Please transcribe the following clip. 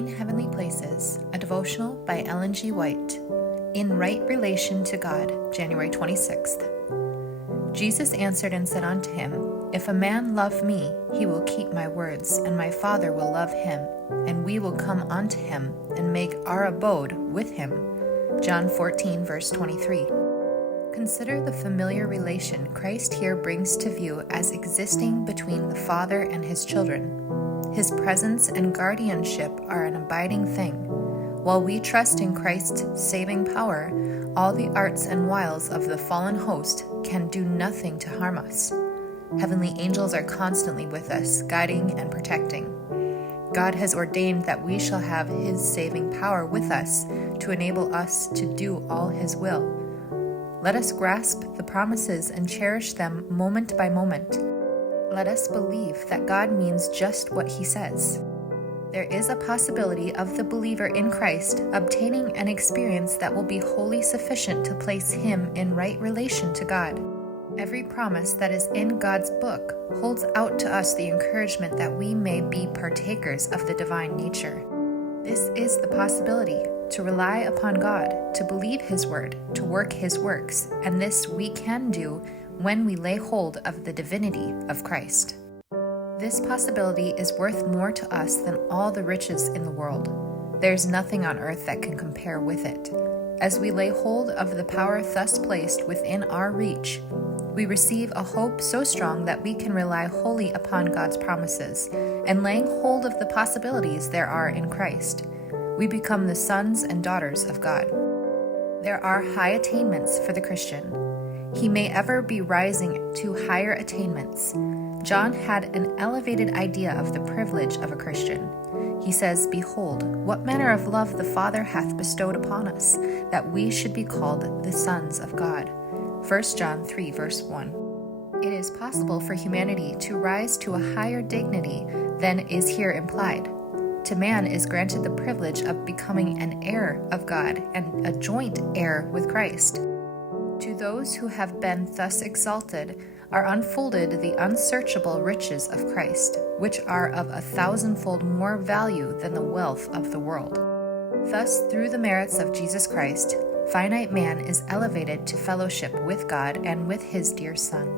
In Heavenly Places, a devotional by Ellen G. White. In Right Relation to God, January 26th. Jesus answered and said unto him, If a man love me, he will keep my words, and my Father will love him, and we will come unto him, and make our abode with him. John 14, verse 23. Consider the familiar relation Christ here brings to view as existing between the Father and his children. His presence and guardianship are an abiding thing. While we trust in Christ's saving power, all the arts and wiles of the fallen host can do nothing to harm us. Heavenly angels are constantly with us, guiding and protecting. God has ordained that we shall have his saving power with us to enable us to do all his will. Let us grasp the promises and cherish them moment by moment. Let us believe that God means just what he says. There is a possibility of the believer in Christ obtaining an experience that will be wholly sufficient to place him in right relation to God. Every promise that is in God's book holds out to us the encouragement that we may be partakers of the divine nature. This is the possibility, to rely upon God, to believe his word, to work his works, and this we can do when we lay hold of the divinity of Christ. This possibility is worth more to us than all the riches in the world. There's nothing on earth that can compare with it. As we lay hold of the power thus placed within our reach, we receive a hope so strong that we can rely wholly upon God's promises, and laying hold of the possibilities there are in Christ, we become the sons and daughters of God. There are high attainments for the Christian. He may ever be rising to higher attainments. John had an elevated idea of the privilege of a Christian. He says, Behold, what manner of love the Father hath bestowed upon us, that we should be called the sons of God. 1 John 3, verse 1. It is possible for humanity to rise to a higher dignity than is here implied. To man is granted the privilege of becoming an heir of God and a joint heir with Christ. To those who have been thus exalted are unfolded the unsearchable riches of Christ, which are of 1,000-fold more value than the wealth of the world. Thus, through the merits of Jesus Christ, finite man is elevated to fellowship with God and with his dear Son.